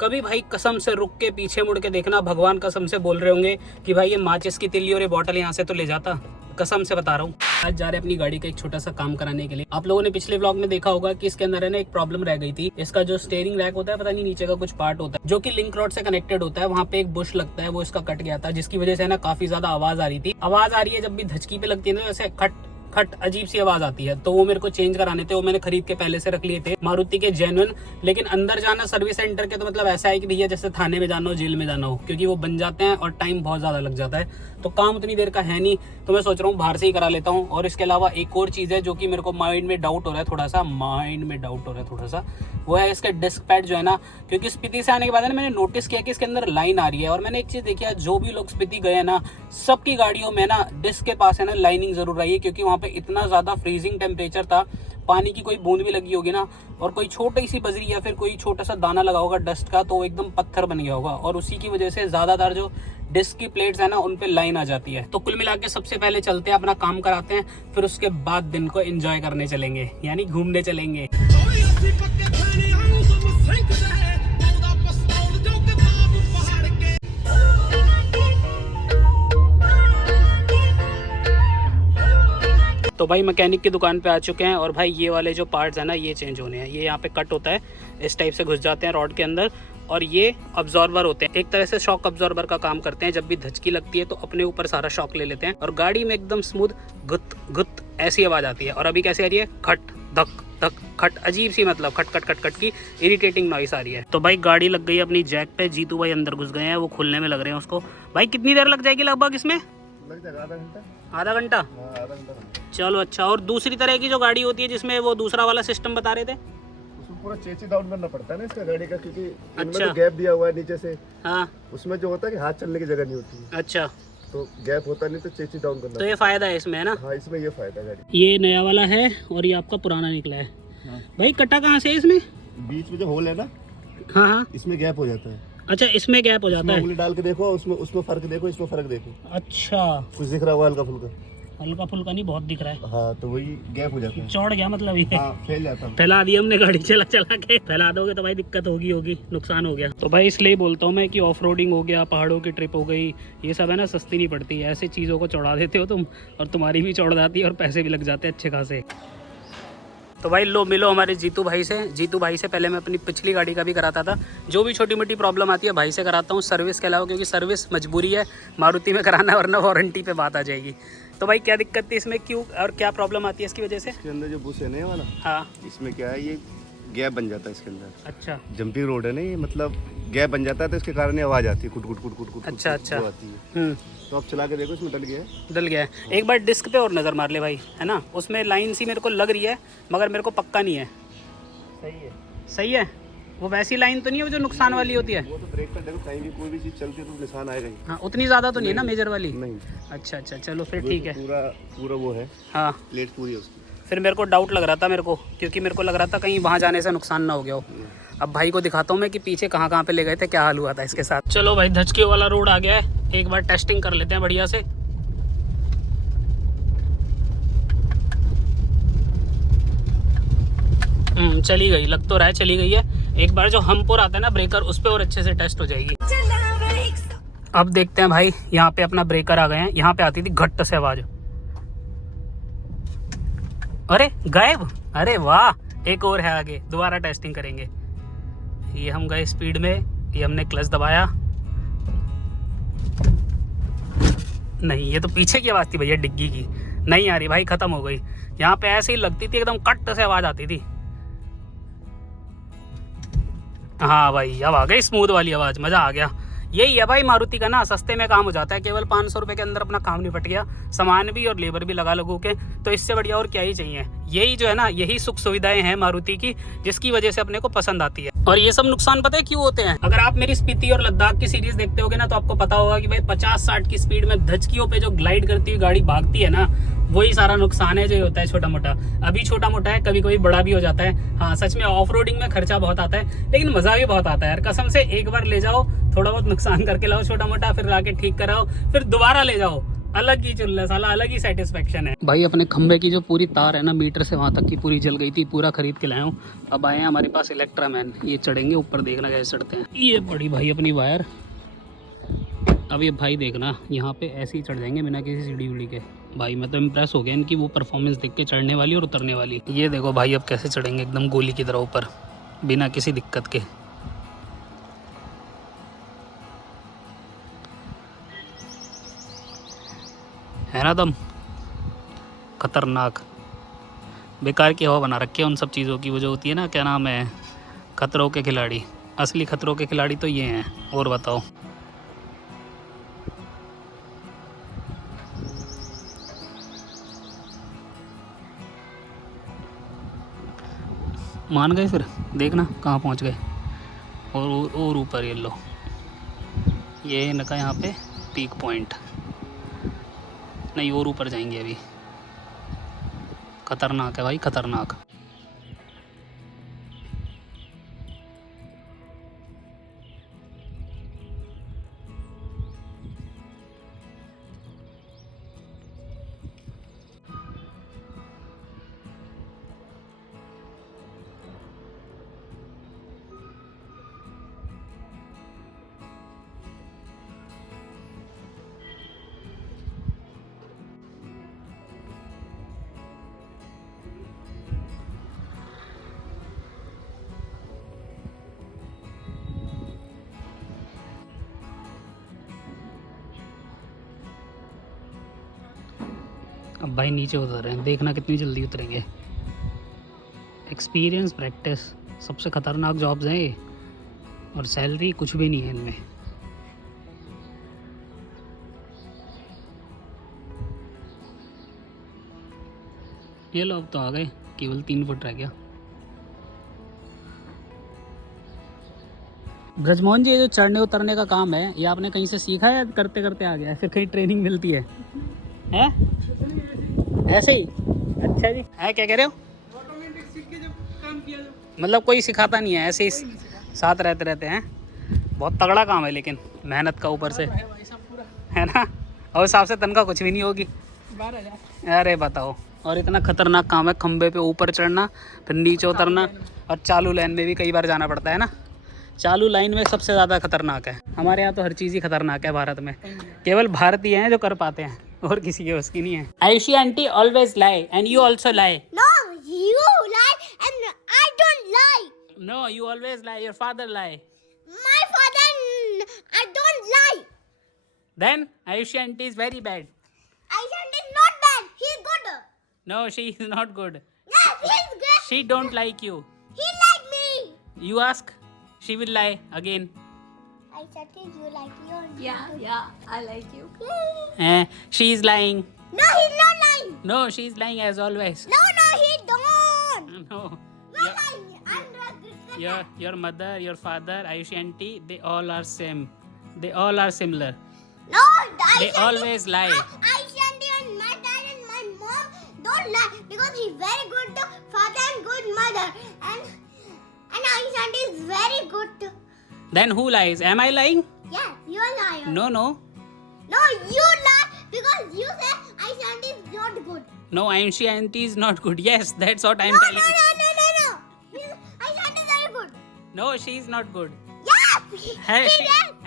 कभी भाई कसम से रुक के पीछे मुड़ के देखना, भगवान कसम से बोल रहे होंगे कि भाई ये माचिस की तिल्ली और ये बॉटल यहाँ से तो ले जाता। कसम से बता रहा हूँ। आज जा रहे अपनी गाड़ी का एक छोटा सा काम कराने के लिए। आप लोगों ने पिछले व्लॉग में देखा होगा कि इसके अंदर है ना एक प्रॉब्लम रह गई थी। इसका जो स्टीयरिंग रैक होता है, पता नहीं नीचे का कुछ पार्ट होता है जो कि लिंक रॉड से कनेक्टेड होता है, वहाँ पे एक बुश लगता है, वो इसका कट गया था, जिसकी वजह से ना काफी ज्यादा आवाज आ रही थी। आवाज आ रही है जब भी धचकी पे लगती है ना, वैसे खट खट अजीब सी आवाज आती है। तो वो मेरे को चेंज कराने थे, वो मैंने खरीद के पहले से रख लिए थे मारुति के जेन्युइन। लेकिन अंदर जाना सर्विस सेंटर के तो मतलब ऐसा है कि भैया जैसे थाने में जाना हो, जेल में जाना हो, क्योंकि वो बन जाते हैं और टाइम बहुत ज्यादा लग जाता है। तो काम उतनी देर का है नहीं, तो मैं सोच रहा हूँ बाहर से ही करा लेता हूँ। और इसके अलावा एक और चीज है जो कि मेरे को माइंड में डाउट हो रहा है थोड़ा सा, वो है इसके डिस्क पैड जो है ना। क्योंकि स्पीति से आने के बाद ना मैंने नोटिस किया कि इसके अंदर लाइन आ रही है। और मैंने एक चीज देखी है, जो भी लोग स्पीति गए ना, सबकी गाड़ियों में ना डिस्क के पास है ना लाइनिंग जरूर आई है, क्योंकि वहाँ पे इतना ज्यादा फ्रीजिंग टेम्परेचर था। पानी की कोई बूंद भी लगी होगी ना, और कोई छोटी सी बजरी या फिर कोई छोटा सा दाना लगा होगा डस्ट का, तो एकदम पत्थर बन गया होगा। और उसी की वजह से ज्यादातर जो डिस्क की प्लेट्स है ना, उन पे लाइन आ जाती है। तो कुल मिला के सबसे पहले चलते हैं, अपना काम कराते हैं, फिर उसके बाद दिन को एंजॉय करने चलेंगे, यानी घूमने चलेंगे। तो भाई मैकेनिक की दुकान पे आ चुके हैं, और भाई ये वाले जो पार्ट्स हैं ना, ये चेंज होने हैं। ये यहाँ पे कट होता है, इस टाइप से घुस जाते हैं रॉड के अंदर, और ये अब्जॉर्बर होते हैं, एक तरह से शॉक अब्जॉर्बर का काम करते हैं। जब भी धचकी लगती है तो अपने ऊपर सारा शॉक ले लेते हैं, और गाड़ी में एकदम स्मूथ गुत गुत ऐसी आवाज आती है। और अभी कैसे आ रही है? खट धक धक खट, अजीब सी मतलब खट खट खट खट की इरिटेटिंग नॉइस आ रही है। तो भाई गाड़ी लग गई अपनी जैक पे, जीतू भाई अंदर घुस गए हैं, वो खुलने में लग रहे हैं उसको। भाई कितनी देर लग जाएगी लगभग इसमें? लग जाएगा आधा घंटा। आधा घंटा? आधा घंटा। चलो अच्छा। और दूसरी तरह की जो गाड़ी होती है जिसमें वो दूसरा वाला सिस्टम बता रहे थे, उसमें पूरा चेची डाउन करना पड़ता है ना इसका गाड़ी का, क्योंकि अच्छा। इनमें तो गैप दिया हुआ है नीचे से। हाँ, उसमें जो होता है कि हाथ चलने की जगह नहीं होती है, अच्छा, तो गैप होता नहीं, तो चेची डाउन करना। तो ये फायदा है इसमें, है ना? हाँ, इसमें ये फायदा है गाड़ी। ये नया वाला है और ये आपका पुराना निकला है। हाँ। भाई कटा कहाँ से है इसमें? बीच में जो होल है ना, हाँ हाँ, इसमें गैप हो जाता है। अच्छा, इसमें गैप हो जाता है। उंगली डाल के देखो, उसमें फर्क देखो, इसमें फर्क देखो। अच्छा, कुछ दिख रहा होगा हल्का फुल्का? हल्का फुल्का नहीं, बहुत दिख रहा है। हाँ, तो वही गैप हो जाता है। चौड़ गया मतलब ये। हाँ, फैल जाता है। फैला दिया हमने गाड़ी चला चला के। फैला दोगे तो भाई दिक्कत होगी, नुकसान हो गया। तो भाई इसलिए बोलता हूँ मैं कि ऑफ रोडिंग हो गया, पहाड़ों की ट्रिप हो गई, ये सब है ना सस्ती नहीं पड़ती। ऐसे चीज़ों को चढ़ा देते हो तुम, और तुम्हारी भी चढ़ जाती है और पैसे भी लग जाते हैं अच्छे खासे। तो भाई लो मिलो हमारे जीतू भाई से। जीतू भाई से पहले मैं अपनी पिछली गाड़ी का भी कराता था। जो भी छोटी मोटी प्रॉब्लम आती है भाई से कराता हूँ, सर्विस के अलावा, क्योंकि सर्विस मजबूरी है, मारुति में कराना है, वरना वारंटी पे बात आ जाएगी। तो भाई क्या दिक्कत थी इसमें, क्यों और क्या प्रॉब्लम आती है इसकी वजह से? इसके अंदर जो बुश है ना वाला, हाँ, इसमें क्या है, ये गैप बन जाता है इसके अंदर। अच्छा, जंपिंग रोड है ना ये, मतलब गैप बन जाता है, तो इसके कारण आवाज आती है, कुट कुट कुट कुट कुट। अच्छा अच्छा, आती है। तो आप चला के देखो, इसमें डल गया है। डल गया है। एक बार डिस्क पे और नज़र मार ले भाई, है ना? उसमें लाइन सी मेरे को लग रही है, मगर मेरे को पक्का नहीं है। सही है, सही है? वो वैसी लाइन तो नहीं है जो नुकसान वाली होती है? वो तो ब्रेक पर देखो, कहीं भी कोई भी चीज़ चलती है तो निशान आएगा ही। हाँ, उतनी ज़्यादा तो नहीं है ना मेजर वाली? नहीं। अच्छा अच्छा, चलो फिर ठीक है। पूरा वो है, हाँ, प्लेट पूरी है उसकी। फिर मेरे को डाउट लग रहा था क्योंकि मेरे को लग रहा था कहीं वहाँ जाने से नुकसान ना हो गया हो। अब भाई को दिखाता हूँ मैं कि पीछे कहाँ पे ले गए थे, क्या हाल हुआ था इसके साथ। चलो भाई, धचके वाला रोड आ गया है, एक बार टेस्टिंग कर लेते हैं बढ़िया से। चली गई, लग तो रहा है चली गई है। एक बार जो हमपुर आता है ना ब्रेकर, उस पर और अच्छे से टेस्ट हो जाएगी। अब देखते हैं भाई, यहाँ पे अपना ब्रेकर आ गए हैं। यहाँ पे आती थी घट्ट से आवाज, अरे गायब, अरे वाह, एक और है आगे, दोबारा टेस्टिंग करेंगे। ये हम गए स्पीड में, ये हमने क्लच दबाया, नहीं ये तो पीछे की आवाज थी भैया, डिग्गी की। नहीं आ रही भाई, खत्म हो गई। यहाँ पे ऐसे ही लगती थी, एकदम कट से आवाज आती थी। हाँ भाई, अब आ गई स्मूथ वाली आवाज, मजा आ गया। यही है भाई मारुति का ना, सस्ते में काम हो जाता है। केवल 500 रुपए के अंदर अपना काम निपट गया, सामान भी और लेबर भी लगा लगू के। तो इससे बढ़िया और क्या ही चाहिए। यही जो है ना, यही सुख सुविधाएं हैं मारुति की, जिसकी वजह से अपने को पसंद आती है। और ये सब नुकसान पता है क्यों होते हैं? अगर आप मेरी स्पीति और लद्दाख की सीरीज देखते होगे ना, तो आपको पता होगा कि भाई 50-60 की स्पीड में धचकियों पे जो ग्लाइड करती हुई गाड़ी भागती है ना, वही सारा नुकसान है जो होता है छोटा मोटा। अभी छोटा मोटा है, कभी कभी बड़ा भी हो जाता है। हाँ सच में ऑफ रोडिंग में खर्चा बहुत आता है, लेकिन मजा भी बहुत आता है यार। कसम से एक बार ले जाओ, थोड़ा बहुत नुकसान करके लाओ छोटा मोटा, फिर लाके ठीक कराओ, फिर दोबारा ले जाओ, अलग ही चल रहा है साला, अलग ही सेटिस्फेक्शन है भाई। अपने खंबे की जो पूरी तार है ना मीटर से वहाँ तक की पूरी जल गई थी, पूरा खरीद के लाया हूँ। अब आए हैं हमारे पास इलेक्ट्रा मैन, ये चढ़ेंगे ऊपर, देखना कैसे चढ़ते हैं। ये बड़ी भाई अपनी वायर। अब ये भाई देखना यहाँ पे ऐसे ही चढ़ जाएंगे बिना किसी सीढ़ी उड़ी के। भाई मैं तो इम्प्रेस हो गया इनकी वो परफॉर्मेंस देख के, चढ़ने वाली और उतरने वाली। ये देखो भाई अब कैसे चढ़ेंगे एकदम गोली की तरह ऊपर बिना किसी दिक्कत के। है ना दम खतरनाक। बेकार की हवा बना रखी है उन सब चीज़ों की, वो जो होती है ना, क्या नाम है, खतरों के खिलाड़ी। असली खतरों के खिलाड़ी तो ये हैं। और बताओ। मान गए फिर, देखना कहाँ पहुँच गए। और ऊपर ये लो, ये इनका यहाँ पे पीक पॉइंट। नहीं और ऊपर जाएंगे अभी। खतरनाक है भाई, खतरनाक। अब भाई नीचे उतर रहे हैं, देखना कितनी जल्दी उतरेंगे। एक्सपीरियंस, प्रैक्टिस, सबसे ख़तरनाक जॉब्स हैं ये। और सैलरी कुछ भी नहीं है इनमें। ये लो अब तो आ गए, केवल 3 फुट रह गया। ब्रजमोहन जी, ये जो चढ़ने उतरने का काम है ये आपने कहीं से सीखा है या करते करते आ गया है, फिर कहीं ट्रेनिंग मिलती है? हैं? ऐसे ही? अच्छा जी। है क्या कह रहे हो? ऑटोमेटिक सीख के जब काम किया मतलब कोई सिखाता नहीं है, ऐसे ही साथ रहते रहते हैं। बहुत तगड़ा काम है लेकिन, मेहनत का ऊपर से, है ना? और हिसाब से तनख्वाह कुछ भी नहीं होगी। अरे बताओ। और इतना खतरनाक काम है खंबे पे ऊपर चढ़ना, फिर नीचे उतरना, और चालू लाइन में भी कई बार जाना पड़ता है ना। चालू लाइन में सबसे ज़्यादा खतरनाक है। हमारे यहाँ तो हर चीज़ ही खतरनाक है भारत में, केवल भारतीय हैं जो कर पाते हैं, और किसी के उसकी नहीं है। Ayushi aunty always lie and you also lie. No, you lie and I don't lie. No you always lie, your father lie. My father, I don't lie. Then Ayushi aunty is very bad. Aishan is not bad. He's good. No she is not good. Yes, he's good. She don't like you. He like me. You ask, she will lie again. Aishan, you like me or Yeah, I like you. She is lying. No, he's not lying. No, she is lying as always. No, he don't. No. You're lying. I'm not. Your mother, your father, Ayushi auntie, they all are same. They all are similar. No, They always lie. Aishan and my dad and my mom don't lie because he's very good father and good mother, and Aishan is very good. Then who lies? Am I lying? Yeah, you're a liar. No, no. No, you lie because you say Aishan is not good. No, Ayushi auntie is not good. Yes, that's what I'm No, telling you. no. Aishan is very good. No, she is not good. Yeah.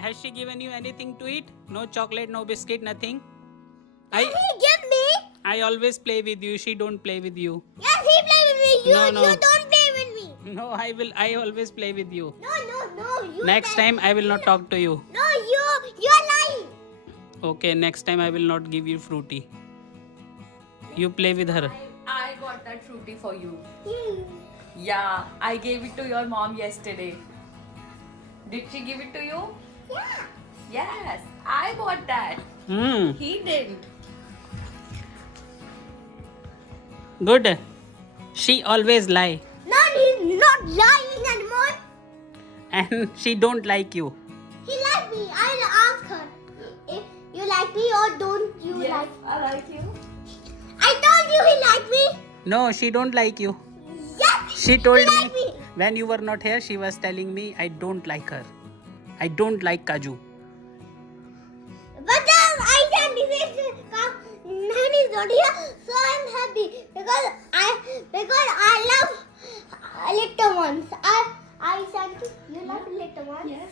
Has she given you anything to eat? No chocolate, no biscuit, nothing? He give me. I always play with you. She don't play with you. Yes, he play with me. You No. don't play with me. No, I always play with you. No. You Next play. time I will not talk to you. No, you're lying. Okay, next time I will not give you fruity. You play with her. I got that fruity for you. Hmm. Yeah, I gave it to your mom yesterday. Did she give it to you? Yeah. Yes, I bought that. Hmm. He didn't. Good. She always lie. No, he's not lying anymore. And she don't like you. He like me. I'll ask her if you like me or don't you Yes, like. I like you. I told you he like me. No, she don't like you. Yes. She told he like me. when you were not here, she was telling me I don't like her. I don't like Kaju. But Aishan is काम not here, so I'm happy because I love little ones. I Shanti, you love little ones? Yes.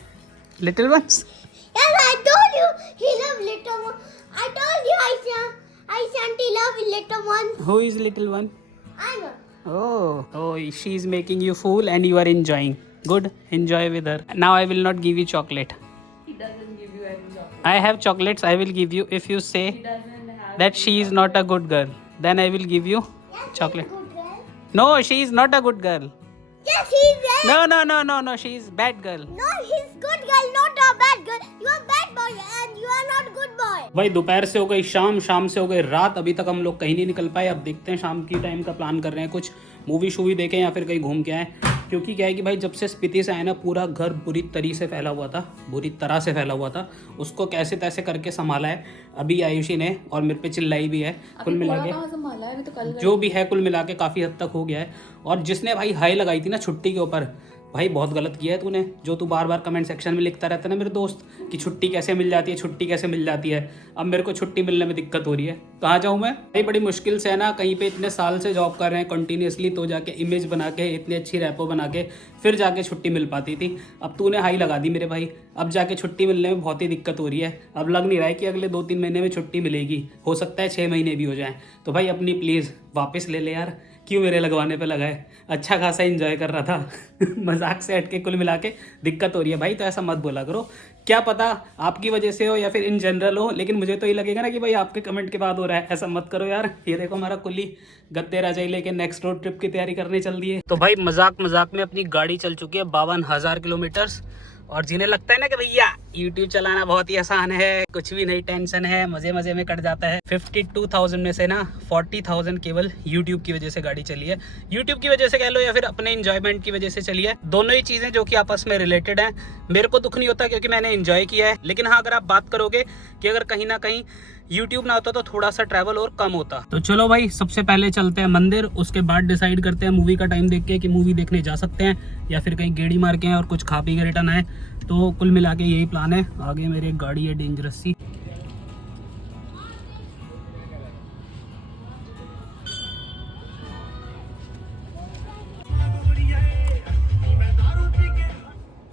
Little ones? Yes, I told you he loves little ones. I told you I Shanti love little ones. Who is little one? I know. Oh, she is making you fool and you are enjoying. Good, enjoy with her. Now I will not give you chocolate. He doesn't give you any chocolate. I have chocolates I will give you if you say He doesn't have that she is not a good girl. Then I will give you Yes, chocolate. he's a good girl. No, she is not a good girl. Yes, he's a No, she is bad girl. No, he's good girl, not a bad girl. You are bad boy and you are not good boy. भाई दोपहर से हो गई शाम, शाम से हो गई रात, अभी तक हम लोग कहीं नहीं निकल पाए। अब देखते हैं शाम की टाइम का प्लान कर रहे हैं, कुछ मूवी शूवी देखें या फिर कहीं घूम के आए। क्योंकि क्या है कि भाई जब से स्पीति से आए ना, पूरा घर बुरी तरह से फैला हुआ था। उसको कैसे तैसे करके संभाला है अभी आयुषी ने, और मेरे पे चिल्लाई भी है। कुल मिला के जो भी है कुल मिला के काफ़ी हद तक हो गया है। और जिसने भाई हाई लगाई थी ना छुट्टी के ऊपर, भाई बहुत गलत किया है तूने। जो तू बार बार कमेंट सेक्शन में लिखता रहता है ना मेरे दोस्त कि छुट्टी कैसे मिल जाती है, अब मेरे को छुट्टी मिलने में दिक्कत हो रही है। कहाँ जाऊँ मैं भाई? बड़ी मुश्किल से है ना, कहीं पे इतने साल से जॉब कर रहे हैं कंटिन्यूसली, तो जाके इमेज बना के इतनी अच्छी रैपो बना के फिर जाके छुट्टी मिल पाती थी। अब तूने हाई लगा दी मेरे भाई, अब जाके छुट्टी मिलने में बहुत ही दिक्कत हो रही है। अब लग नहीं रहा है कि अगले 2-3 महीने में छुट्टी मिलेगी, हो सकता है 6 महीने भी हो जाए। तो भाई अपनी प्लीज़ वापस ले ले यार, क्यों मेरे लगवाने पे लगाए? अच्छा खासा एंजॉय कर रहा था मजाक से हट के कुल मिला के दिक्कत हो रही है भाई। तो ऐसा मत बोला करो, क्या पता आपकी वजह से हो या फिर इन जनरल हो, लेकिन मुझे तो ये लगेगा ना कि भाई आपके कमेंट के बाद हो रहा है। ऐसा मत करो यार। ये देखो हमारा कुली गद्दे राजाई लेके नेक्स्ट रोड ट्रिप की तैयारी करने चल दी है। तो भाई मजाक में अपनी गाड़ी चल चुकी है 52,000 किलोमीटर। और जिन्हें लगता है ना कि भैया YouTube चलाना बहुत ही आसान है, कुछ भी नहीं टेंशन है, मजे में कट जाता है। 52,000 में से ना 40,000 केवल YouTube की वजह से गाड़ी चली है। YouTube की वजह से कह लो या फिर अपने एंजॉयमेंट की वजह से चली है। दोनों ही चीज़ें जो कि आपस में रिलेटेड हैं। मेरे को दुख नहीं होता क्योंकि मैंने एंजॉय किया है, लेकिन हाँ अगर आप बात करोगे कि अगर कहीं ना कहीं YouTube ना होता तो थोड़ा सा ट्रैवल और कम होता। तो चलो भाई सबसे पहले चलते हैं मंदिर, उसके बाद डिसाइड करते हैं मूवी का टाइम देख के कि मूवी देखने जा सकते हैं या फिर कहीं गेड़ी मार के और कुछ खा पी के रिटर्न आए। तो कुल मिला के यही प्लान है। आगे मेरी एक गाड़ी है डेंजरस सी।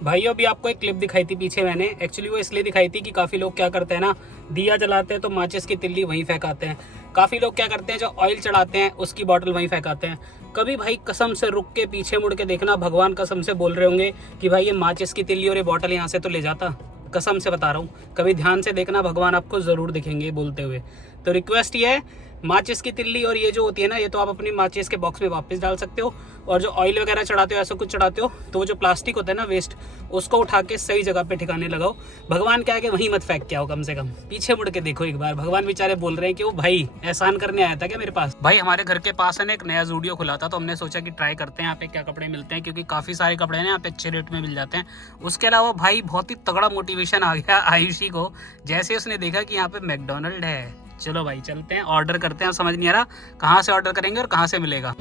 भाइयों अभी आपको एक क्लिप दिखाई थी पीछे मैंने, एक्चुअली वो इसलिए दिखाई थी कि काफ़ी लोग क्या करते हैं ना, दिया जलाते हैं तो माचिस की तिल्ली वहीं फेंकाते हैं। काफ़ी लोग क्या करते हैं, जो ऑयल चढ़ाते हैं उसकी बॉटल वहीं फेंकाते हैं। कभी भाई कसम से रुक के पीछे मुड़ के देखना, भगवान कसम से बोल रहे होंगे कि भाई ये माचिस की तिल्ली और ये बॉटल यहाँ से तो ले जाता। कसम से बता रहा हूँ, कभी ध्यान से देखना, भगवान आपको ज़रूर दिखेंगे बोलते हुए। तो रिक्वेस्ट ये है, माचिस की तिल्ली और ये जो होती है ना, ये तो आप अपनी माचिस के बॉक्स में वापस डाल सकते हो। और जो ऑयल वगैरह चढ़ाते हो, ऐसा कुछ चढ़ाते हो, तो वो जो प्लास्टिक होता है ना वेस्ट, उसको उठा के सही जगह पे ठिकाने लगाओ। भगवान के आगे वहीं मत फेंक के आओ, कम से कम पीछे मुड़ के देखो एक बार। भगवान बेचारे बोल रहे हैं कि वो भाई एहसान करने आया था क्या मेरे पास? भाई हमारे घर के पास है ना एक नया ज़ूडियो खुला था, तो हमने सोचा कि ट्राई करते हैं यहाँ पे क्या कपड़े मिलते हैं, क्योंकि काफ़ी सारे कपड़े ना यहाँ पे अच्छे रेट में मिल जाते हैं। उसके अलावा भाई बहुत ही तगड़ा मोटिवेशन आ गया आयुषी को, जैसे उसने देखा कि यहाँ पे मैकडोनल्ड है। चलो भाई चलते हैं, ऑर्डर करते हैं। समझ नहीं आ रहा कहाँ से ऑर्डर करेंगे और कहाँ से मिलेगा।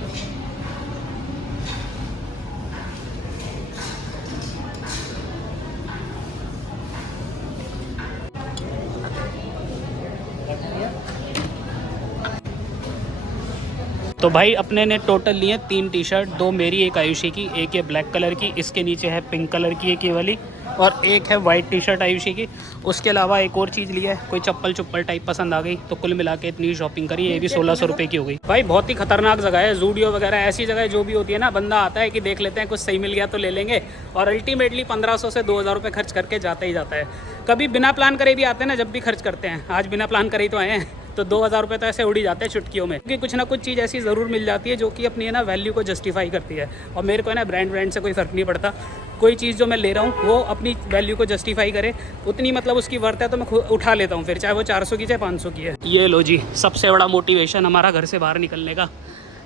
तो भाई अपने ने टोटल लिए 3 टी-शर्ट, 2 मेरी, एक आयुषी की, एक ये ब्लैक कलर की, इसके नीचे है पिंक कलर की एक ये वाली, और एक है वाइट टी-शर्ट आयुषी की। उसके अलावा एक और चीज़ ली है, कोई चप्पल टाइप पसंद आ गई। तो कुल मिला के इतनी शॉपिंग करी, ये भी 1600 रुपये की हो गई। भाई बहुत ही खतरनाक जगह है ज़ूडियो वगैरह, ऐसी जगह जो भी होती है ना, बंदा आता है कि देख लेते हैं कुछ सही मिल गया तो ले लेंगे, और अल्टीमेटली 1500 से 2000 रुपये खर्च करके जाता ही जाता है। कभी बिना प्लान करे भी आते हैं ना, जब भी खर्च करते हैं, आज बिना प्लान करे ही तो आए हैं, तो 2000 रुपये तो ऐसे उड़ ही जाते हैं चुटकियों में। क्योंकि कुछ ना कुछ चीज़ ऐसी ज़रूर मिल जाती है जो कि अपनी है ना वैल्यू को जस्टिफाई करती है। और मेरे को है ना ब्रांड से कोई फ़र्क नहीं पड़ता, कोई चीज़ जो मैं ले रहा हूँ वो अपनी वैल्यू को जस्टिफाई करे, उतनी मतलब उसकी वर्थ है तो मैं उठा लेता हूँ, फिर चाहे वो 400 की चाहे 500 की है। ये लो जी, सबसे बड़ा मोटिवेशन हमारा घर से बाहर निकलने का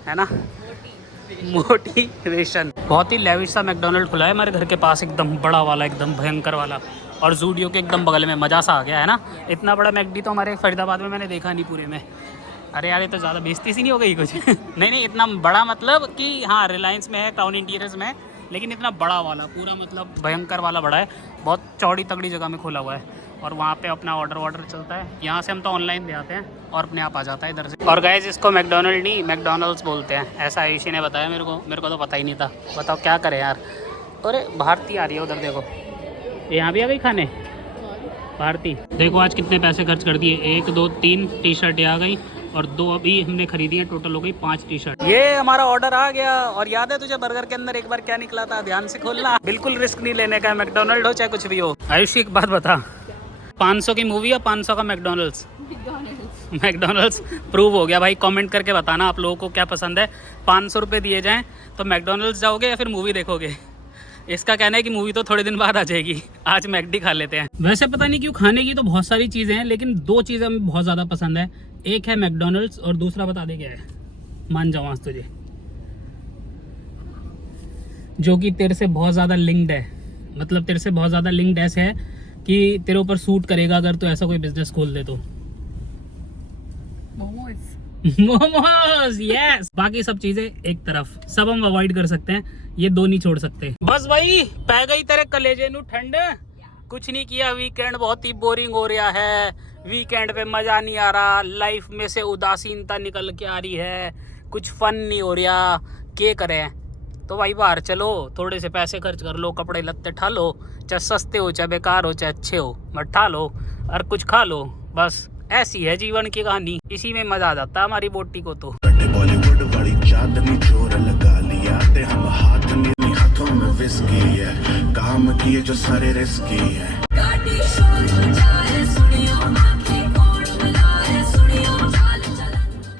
है ना, मोटिवेशन। बहुत ही लेविश सा मैकडोनल्ड खुला है हमारे घर के पास, एकदम बड़ा वाला, एकदम भयंकर वाला, और ज़ूडियो के एकदम बगल में। मज़ा सा आ गया है ना। इतना बड़ा मैकडी तो हमारे फरीदाबाद में मैंने देखा नहीं पूरे में। अरे यार ये तो ज़्यादा बेइज्जती सी नहीं हो गई कुछ नहीं इतना बड़ा मतलब कि हाँ रिलायंस में है, टाउन इंटीरियर्स में, लेकिन इतना बड़ा वाला पूरा मतलब भयंकर वाला बड़ा है, बहुत चौड़ी तगड़ी जगह में खोला हुआ है। और वहाँ पे अपना ऑर्डर चलता है। यहाँ से हम तो ऑनलाइन ले आते हैं और अपने आप आ जाता है इधर से। और गाइस इसको मैकडोनल्ड नहीं मैकडॉनल्ड्स बोलते हैं, ऐसा आयुषी ने बताया मेरे को तो पता ही नहीं था। बताओ क्या करें यार। अरे भारती आ रही है उधर, देखो यहाँ भी आ गई खाने भारती। देखो आज कितने पैसे खर्च कर दिए, 1 2 3 टी शर्ट आ गई और 2 अभी हमने खरीदी है, टोटल हो गई 5 टी शर्ट। ये हमारा ऑर्डर आ गया। और याद है तुझे बर्गर के अंदर एक बार क्या निकला था, ध्यान से खोलना, बिल्कुल रिस्क नहीं लेने का, मैकडोनल्ड हो चाहे कुछ भी हो। आयुषी एक बात बता, 500 की मूवी या 500 का मैकडोनल्ड्स? मैकडोनल्ड्स प्रूव हो गया भाई। कमेंट करके बताना आप लोगों को क्या पसंद है। 500 रुपये दिए जाएँ तो मैकडोनल्ड्स जाओगे या फिर मूवी देखोगे? इसका कहना है कि मूवी तो थोड़े दिन बाद आ जाएगी, आज मैकडी खा लेते हैं। वैसे पता नहीं क्यों खाने की तो बहुत सारी चीज़ें हैं, लेकिन 2 चीज़ें हमें बहुत ज़्यादा पसंद है। एक है मैकडोनल्ड्स और दूसरा बता दे क्या है, मान जाओ आज तुझे, जो कि तेरे से बहुत ज़्यादा लिंक्ड है। मतलब तेरे से बहुत ज़्यादा लिंक्ड ऐसे है कि तेरे ऊपर सूट करेगा अगर तू ऐसा कोई बिजनेस खोल दे तो। मोमोज, यस। बाकी सब चीजें एक तरफ, सब हम अवॉइड कर सकते हैं, ये 2 नहीं छोड़ सकते। बस भाई पै गई तेरे कलेजे नू ठंड। कुछ नहीं किया, वीकेंड बहुत ही बोरिंग हो रहा है, वीकेंड पे मजा नहीं आ रहा, लाइफ में से उदासीनता निकल के आ रही है, कुछ फन नहीं हो रहा, क्या करें? तो भाई बाहर चलो, थोड़े से पैसे खर्च कर लो, कपड़े लत्ते ठा लो, चाहे सस्ते हो चाहे बेकार हो चाहे अच्छे हो, मत ठा लो और कुछ खा लो। बस ऐसी है जीवन की कहानी, इसी में मजा आ जाता है हमारी बोटी को। तो बॉलीवुड वाली चांदनी जोर लगा लिया ते हम हाथों में विस्की है, काम किए जो सारे रिस्की है।